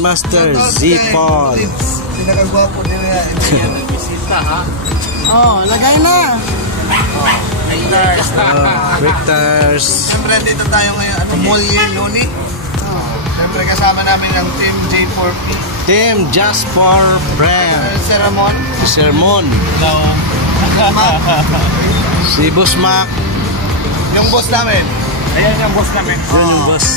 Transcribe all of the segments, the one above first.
Pitmaster Z-Paul. Pinakagwapo nila. Bisita ha? Oh, lagay na. Victors. Siyempre dito tayo ngayon. Mulye Luni. Siyempre kasama namin ang Team J4P. Team Just for Brand. Si Ramon. Si Sermon. Si Boss Mac. Yung boss namin. Ayan yung boss namin. Yun yung boss.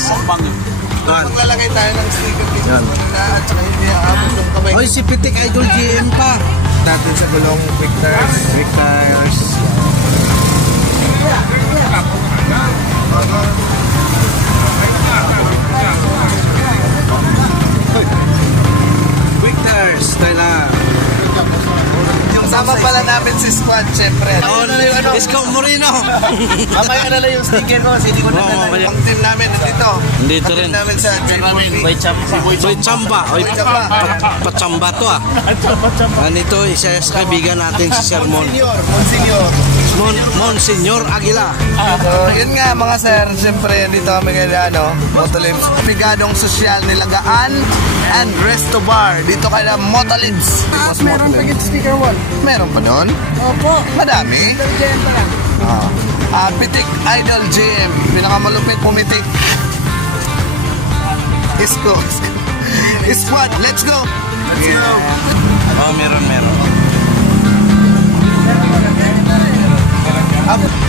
Maglalagay tayo ng sticker dito. At saka hindi aabot ng kamay. Oy, si Pitik Idol GM pa. Natin sa gulong Victors. Victors. Victors, tayo na. Yung sama pala namin si Squad, syempre. Isko Moreno. Mamaya na lang yung sticker ko kasi hindi ko natala. Ang team namin nandito. Nandito rin. Ang team namin sa J4P. Boy Chamba. Oy, Pachamba to ah. Nandito, isa sa kaibigan natin si Sermon. Monsignor Aguila. So, yun nga mga sir, siyempre dito kami ngayon, Motolibs. Pigadong sosyal nilagaan and resto bar. Dito kaya Motolibs. Meron pa sticker wall. Meron pa doon? Opo. Madami? Pitik Idol GM. Pinakamalupit pumitik. Isko. Squad, let's go. Let's go. Oh, meron.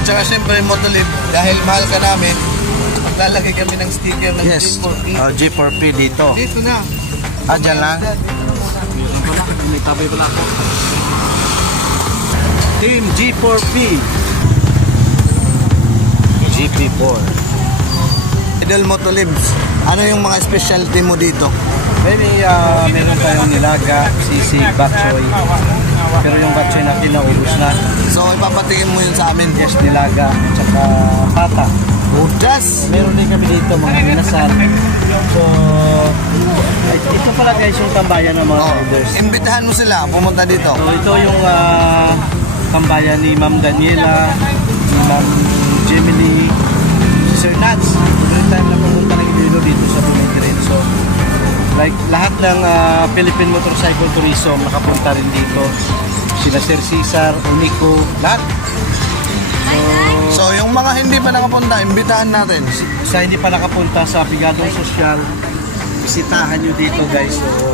Tsaka siyempre Motolib, dahil mahal ka namin, maglalagay kami ng sticker ng J4P. G4P dito. Dito na. Dyan lang. May tabay pala ako. Team G4P. GP4. Idol Motolibs, ano yung mga specialty mo dito? Meron tayong nilaga, sisig, batsoy. Pero yung batsoy natin naubos na. So ipapatingin mo yun sa amin. Yes, nilaga, at saka pata. Udas! Meron din kami dito mga minasal. So, ito pala guys yung tambayan ng mga riders. Imbitahan mo sila, pumunta dito. So, ito yung tambayan ni Ma'am Daniela, ni Ma'am Gemily, si Sir Nats. Every time na pumunta ng Iloilo dito sa Bumigirin. So, like lahat ng Philippine Motorcycle Tourism nakapunta rin dito. Sila Sir Cesar, Unico, lahat. So yung mga hindi pa nakapunta, imbitahan natin. Sa hindi pa nakapunta sa Pigadong Sosyal, bisitahan nyo dito guys. So,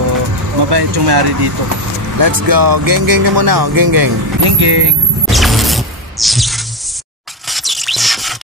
mabait yung may-ari dito. Let's go. Geng-geng na muna. Geng-geng. Geng-geng.